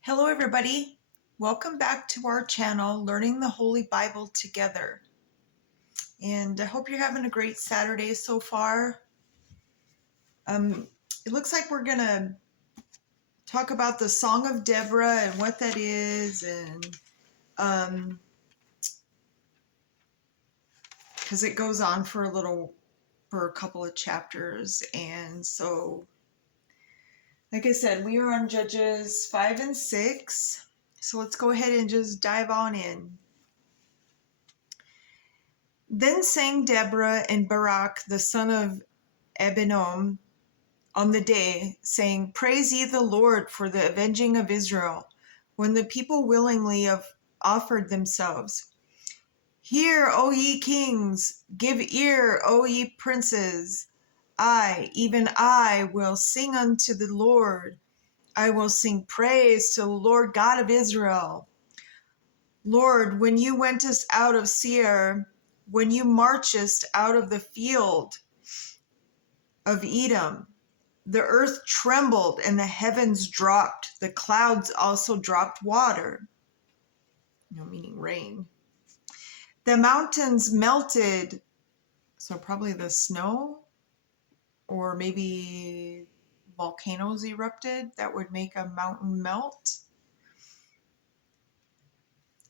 Hello everybody, welcome back to our channel, Learning the Holy Bible Together. And I hope you're having a great Saturday so far. It looks like we're going to talk about the Song of Deborah and what that is, and because it goes on for a couple of chapters. And so, like I said, we are on Judges 5 and 6. So let's go ahead and just dive on in. Then sang Deborah and Barak, the son of Abinoam, on the day, saying, Praise ye the Lord for the avenging of Israel, when the people willingly have offered themselves. Hear, O ye kings, give ear, O ye princes. I, even I, will sing unto the Lord. I will sing praise to the Lord God of Israel. Lord, when you wentest out of Seir, when you marchest out of the field of Edom, the earth trembled and the heavens dropped. The clouds also dropped water, meaning rain. The mountains melted, so probably the snow, or maybe volcanoes erupted that would make a mountain melt.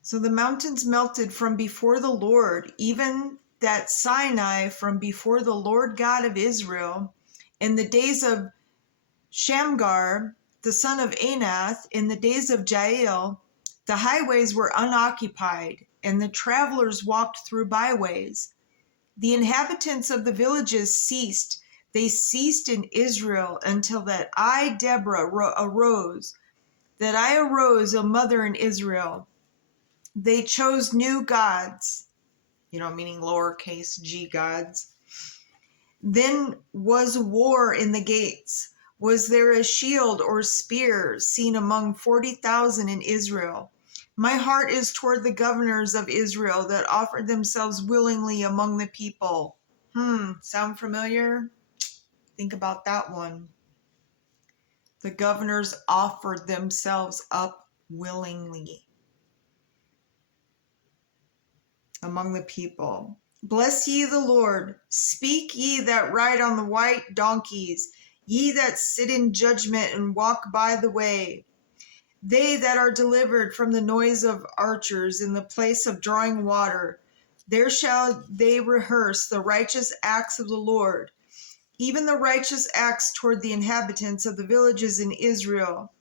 So the mountains melted from before the Lord, even that Sinai from before the Lord God of Israel, in the days of Shamgar, the son of Anath, in the days of Jael. The highways were unoccupied, and the travelers walked through byways. The inhabitants of the villages ceased. They ceased in Israel until that I, Deborah, arose, a mother in Israel. They chose new gods, meaning lowercase g gods. Then was war in the gates. Was there a shield or spear seen among 40,000 in Israel? My heart is toward the governors of Israel that offered themselves willingly among the people. Sound familiar? Think about that one. The governors offered themselves up willingly among the people. Bless ye the Lord. Speak ye that ride on the white donkeys, ye that sit in judgment and walk by the way. They that are delivered from the noise of archers in the place of drawing water, there shall they rehearse the righteous acts of the Lord, even the righteous acts toward the inhabitants of the villages in Israel.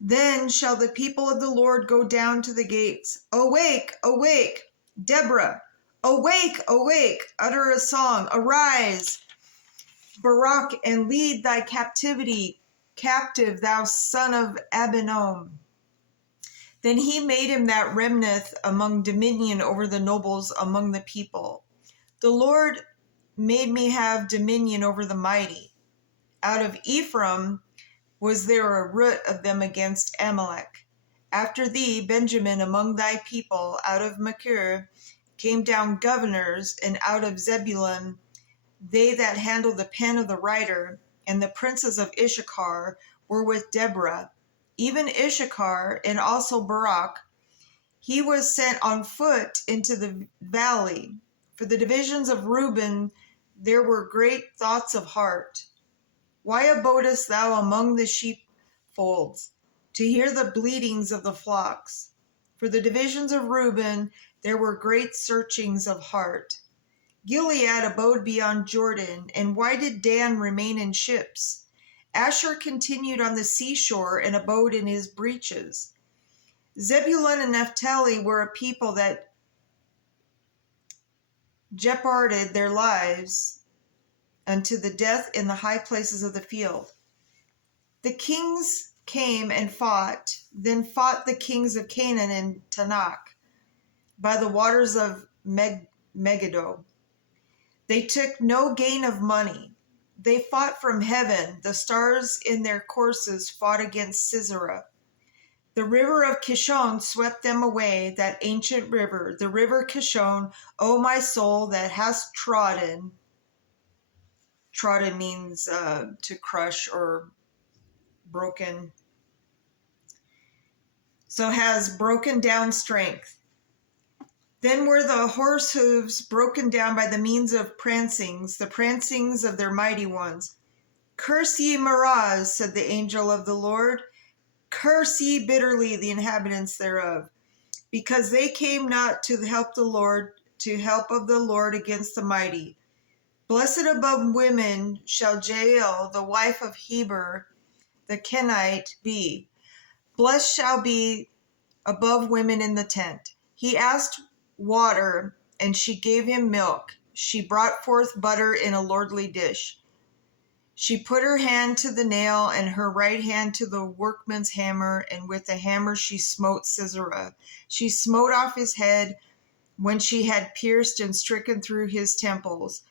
Then shall the people of the Lord go down to the gates. Awake, awake, Deborah. Awake, awake, utter a song. Arise, Barak, and lead thy captivity captive, thou son of Abinoam. Then he made him that remnant among dominion over the nobles among the people. The Lord made me have dominion over the mighty. Out of Ephraim was there a root of them against Amalek. After thee, Benjamin, among thy people, out of Machir, came down governors, and out of Zebulun, they that handled the pen of the writer, and the princes of Issachar were with Deborah, even Issachar, and also Barak. He was sent on foot into the valley. For the divisions of Reuben there were great thoughts of heart. Why abodest thou among the sheepfolds, to hear the bleatings of the flocks? For the divisions of Reuben there were great searchings of heart. Gilead abode beyond Jordan, and why did Dan remain in ships? Asher continued on the seashore and abode in his breaches. Zebulun and Naphtali were a people that jeoparded their lives unto the death in the high places of the field. The kings came and fought, then fought the kings of Canaan and Tanakh by the waters of Megiddo. They took no gain of money. They fought from heaven. The stars in their courses fought against Sisera. The river of Kishon swept them away, that ancient river, the river Kishon, O my soul, that hast trodden. Trodden means to crush or broken. So has broken down strength. Then were the horse hooves broken down by the means of prancings, the prancings of their mighty ones. Curse ye Meroz, said the angel of the Lord. Curse ye bitterly the inhabitants thereof, because they came not to help the Lord, to help of the Lord against the mighty. Blessed above women shall Jael, the wife of Heber, the Kenite, be. Blessed shall be above women in the tent. He asked water, and she gave him milk. She brought forth butter in a lordly dish. She put her hand to the nail and her right hand to the workman's hammer, and with the hammer she smote Sisera. She smote off his head when she had pierced and stricken through his temples.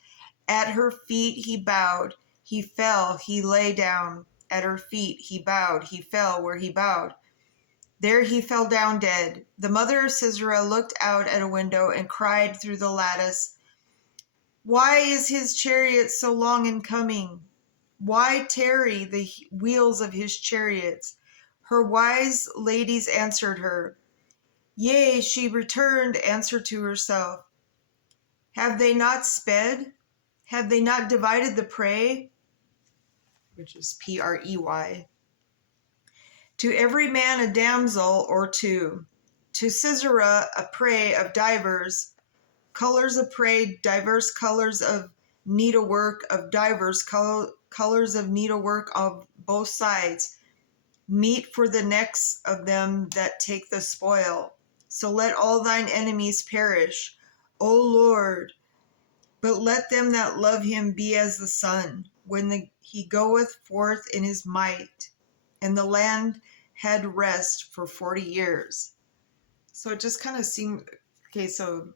At her feet he bowed. He fell, he lay down. At her feet he bowed. He fell where he bowed. There he fell down dead. The mother of Sisera looked out at a window and cried through the lattice, Why is his chariot so long in coming? Why tarry the wheels of his chariots? Her wise ladies answered her. Yea, she returned answer to herself. Have they not sped? Have they not divided the prey? Which is Prey. To every man a damsel or two. To Sisera a prey of divers colors of prey, diverse colors of needlework, of divers colors of needlework of both sides, meat for the necks of them that take the spoil. So let all thine enemies perish, O Lord, but let them that love him be as the sun, when he goeth forth in his might. And the land had rest for 40 years. So it just kind of seemed, okay, so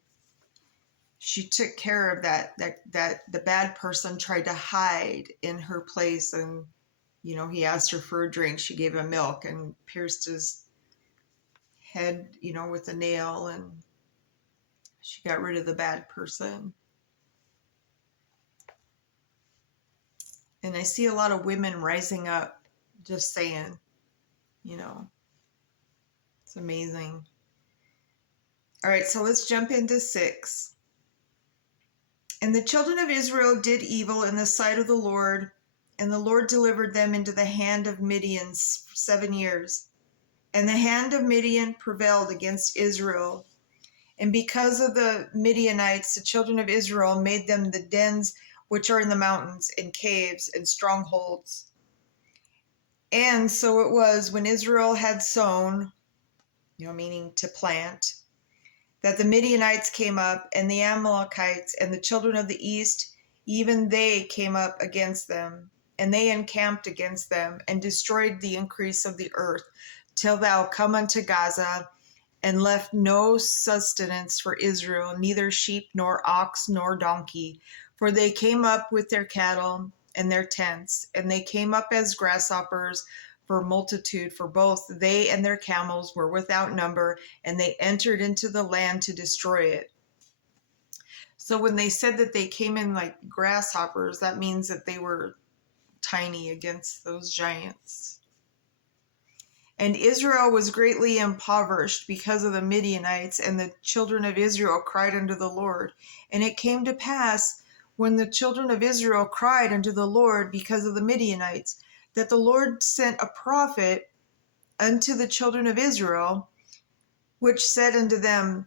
she took care of that the bad person tried to hide in her place, and he asked her for a drink. She gave him milk and pierced his head with a nail, and she got rid of the bad person. And I see a lot of women rising up, just saying, it's amazing. All right, so let's jump into 6. And the children of Israel did evil in the sight of the Lord, and the Lord delivered them into the hand of Midian 7 years. And the hand of Midian prevailed against Israel. And because of the Midianites, the children of Israel made them the dens which are in the mountains, and caves, and strongholds. And so it was when Israel had sown, meaning to plant, that the Midianites came up, and the Amalekites, and the children of the east, even they came up against them, and they encamped against them, and destroyed the increase of the earth, till thou come unto Gaza, and left no sustenance for Israel, neither sheep, nor ox, nor donkey. For they came up with their cattle and their tents, and they came up as grasshoppers, for multitude, for both they and their camels were without number, and they entered into the land to destroy it. So when they said that they came in like grasshoppers, that means that they were tiny against those giants. And Israel was greatly impoverished because of the Midianites, and the children of Israel cried unto the Lord. And it came to pass, when the children of Israel cried unto the Lord because of the Midianites, that the Lord sent a prophet unto the children of Israel, which said unto them,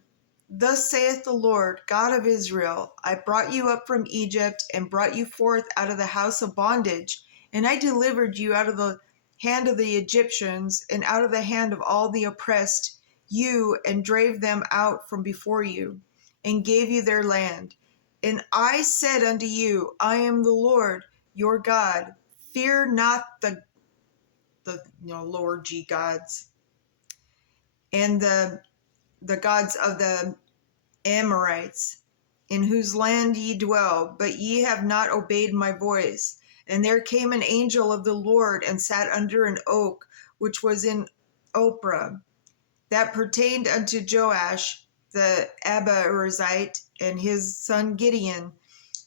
Thus saith the Lord, God of Israel, I brought you up from Egypt, and brought you forth out of the house of bondage, and I delivered you out of the hand of the Egyptians, and out of the hand of all the oppressed you, and drave them out from before you, and gave you their land. And I said unto you, I am the Lord your God. Fear not the lower G gods, and the gods of the Amorites, in whose land ye dwell, but ye have not obeyed my voice. And there came an angel of the Lord, and sat under an oak which was in Ophrah, that pertained unto Joash the Abiezrite, and his son Gideon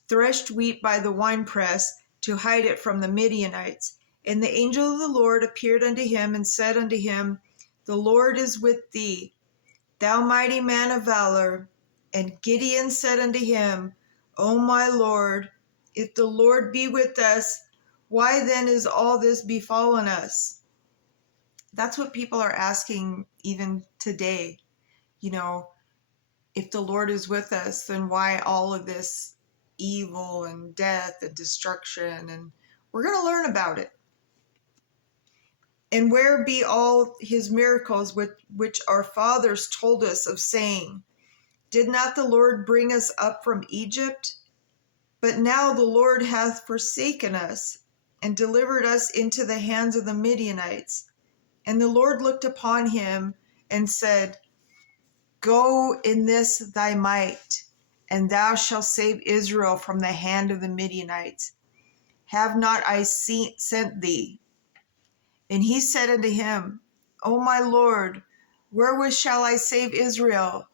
threshed wheat by the winepress to hide it from the Midianites. And the angel of the Lord appeared unto him and said unto him, The Lord is with thee, thou mighty man of valor. And Gideon said unto him, O my Lord, if the Lord be with us, why then is all this befallen us? That's what people are asking even today. You know, if the Lord is with us, then why all of this evil and death and destruction? And we're going to learn about it. And where be all his miracles which our fathers told us of, saying, Did not the Lord bring us up from Egypt? But now the Lord hath forsaken us, and delivered us into the hands of the Midianites. And the Lord looked upon him and said, Go in this thy might, and thou shalt save Israel from the hand of the Midianites. Have not I sent thee? And he said unto him, O my Lord, wherewith shall I save Israel?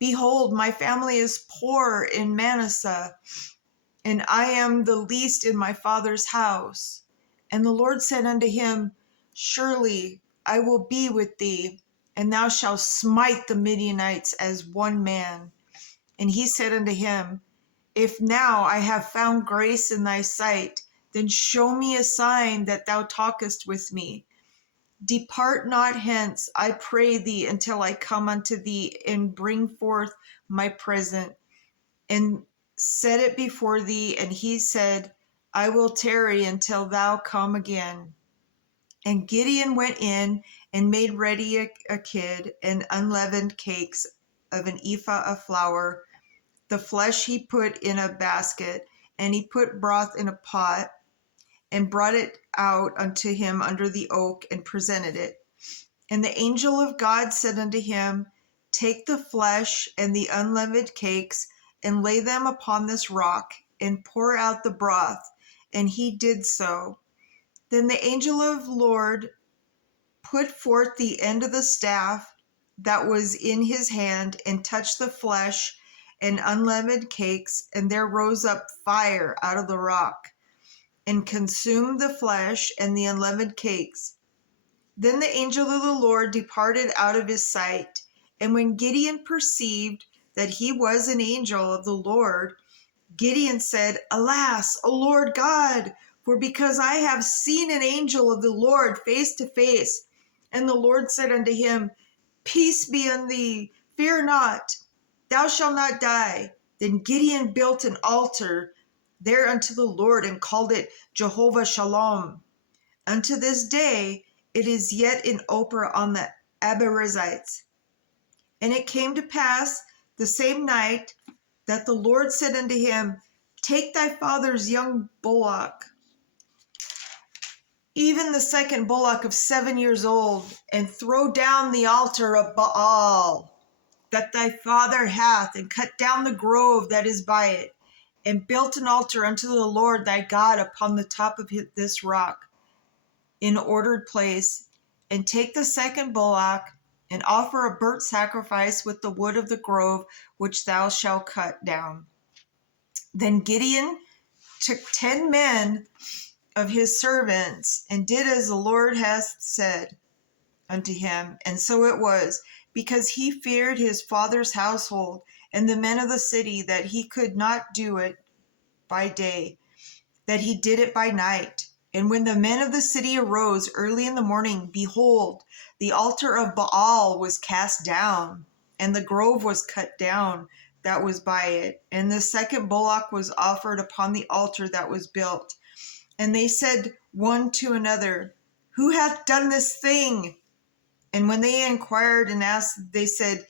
Behold, my family is poor in Manasseh, and I am the least in my father's house. And the Lord said unto him, Surely I will be with thee, and thou shalt smite the Midianites as one man. And he said unto him, If now I have found grace in thy sight, then show me a sign that thou talkest with me. Depart not hence, I pray thee, until I come unto thee and bring forth my present, and set it before thee. And he said, I will tarry until thou come again. And Gideon went in and made ready a kid and unleavened cakes of an ephah of flour. The flesh he put in a basket, and he put broth in a pot, and brought it out unto him under the oak, and presented it. And the angel of God said unto him, Take the flesh and the unleavened cakes, and lay them upon this rock, and pour out the broth. And he did so. Then the angel of the Lord put forth the end of the staff that was in his hand, and touched the flesh and unleavened cakes, and there rose up fire out of the rock, and consumed the flesh and the unleavened cakes. Then the angel of the Lord departed out of his sight. And when Gideon perceived that he was an angel of the Lord, Gideon said, Alas, O Lord God, for because I have seen an angel of the Lord face to face. And the Lord said unto him, Peace be unto thee, fear not, thou shalt not die. Then Gideon built an altar there unto the Lord, and called it Jehovah Shalom. Unto this day it is yet in Ophrah on the Abiezrites. And it came to pass the same night that the Lord said unto him, Take thy father's young bullock, even the second bullock of 7 years old, and throw down the altar of Baal that thy father hath, and cut down the grove that is by it, and built an altar unto the Lord thy God upon the top of this rock, in ordered place. And take the second bullock, and offer a burnt sacrifice with the wood of the grove which thou shalt cut down. Then Gideon took 10 men of his servants, and did as the Lord hath said unto him. And so it was, because he feared his father's household and the men of the city, that he could not do it by day, that he did it by night. And when the men of the city arose early in the morning, behold, the altar of Baal was cast down, and the grove was cut down that was by it. And the second bullock was offered upon the altar that was built. And they said one to another, Who hath done this thing? And when they inquired and asked, they said,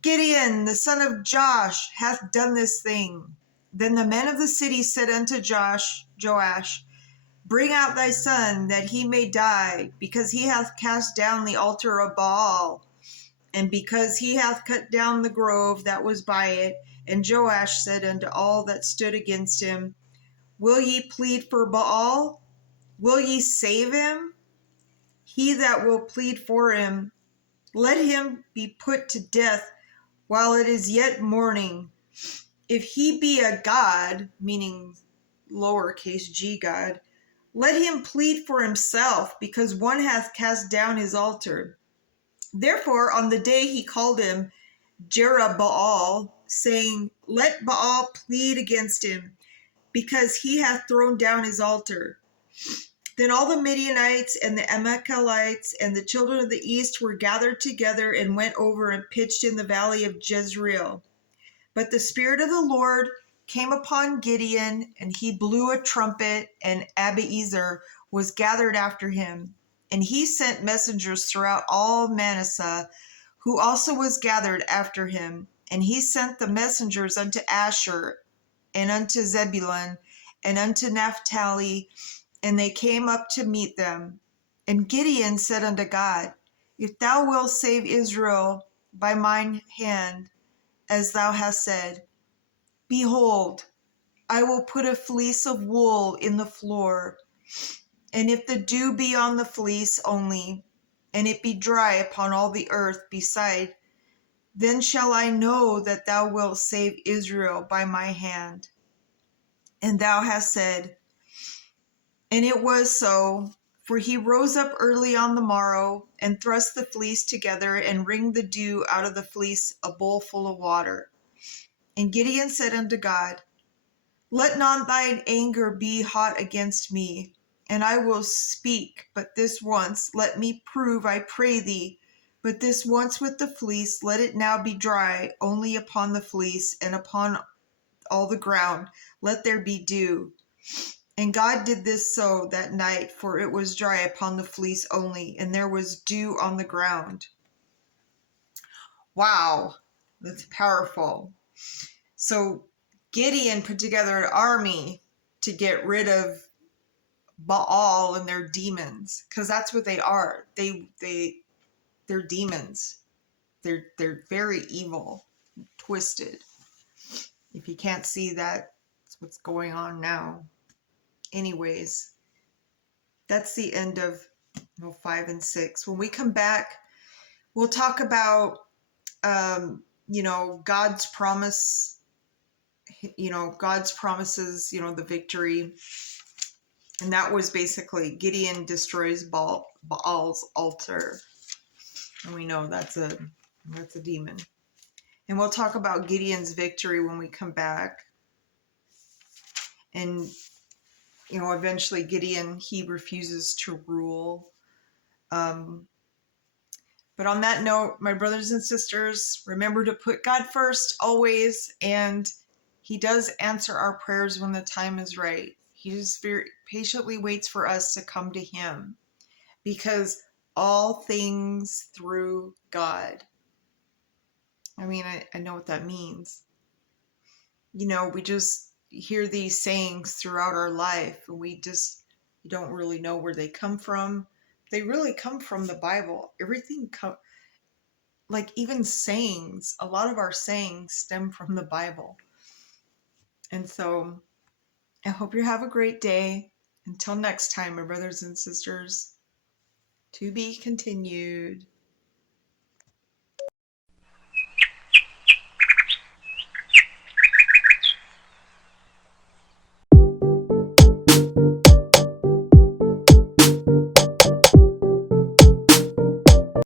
Gideon, the son of Joash, hath done this thing. Then the men of the city said unto Joash, Bring out thy son, that he may die, because he hath cast down the altar of Baal, and because he hath cut down the grove that was by it. And Joash said unto all that stood against him, Will ye plead for Baal? Will ye save him? He that will plead for him, let him be put to death while it is yet morning. If he be a god, meaning lowercase g God, let him plead for himself, because one hath cast down his altar. Therefore on the day he called him Jerubbaal, saying, let Baal plead against him, because he hath thrown down his altar. Then all the Midianites and the Amalekites and the children of the east were gathered together and went over and pitched in the valley of Jezreel. But the Spirit of the Lord came upon Gideon, and he blew a trumpet, and Abiezer was gathered after him. And he sent messengers throughout all Manasseh, who also was gathered after him. And he sent the messengers unto Asher, and unto Zebulun, and unto Naphtali, and they came up to meet them. And Gideon said unto God, if thou wilt save Israel by mine hand, as thou hast said, behold, I will put a fleece of wool in the floor, and if the dew be on the fleece only, and it be dry upon all the earth beside, then shall I know that thou wilt save Israel by my hand. And thou hast said, and it was so, for he rose up early on the morrow, and thrust the fleece together, and wringed the dew out of the fleece a bowl full of water. And Gideon said unto God, let not thine anger be hot against me, and I will speak but this once. Let me prove, I pray thee, but this once with the fleece. Let it now be dry only upon the fleece, and upon all the ground let there be dew. And God did this so that night, for it was dry upon the fleece only, and there was dew on the ground. Wow, that's powerful. So Gideon put together an army to get rid of Baal and their demons, because that's what they are. They're demons. They're very evil, twisted. If you can't see that, that's what's going on now. Anyways, that's the end of 5 and 6. When we come back, we'll talk about God's promise, God's promises, the victory. And that was basically Gideon destroys Baal's altar. And we know that's a demon. And we'll talk about Gideon's victory when we come back. And, eventually Gideon, he refuses to rule. But on that note, my brothers and sisters, remember to put God first always. And he does answer our prayers when the time is right. He just very patiently waits for us to come to him, because all things through God. I mean, I know what that means. We just hear these sayings throughout our life, and we don't really know where they come from. They really come from the Bible. Everything like even sayings, a lot of our sayings stem from the Bible. And so I hope you have a great day. Until next time, my brothers and sisters, to be continued.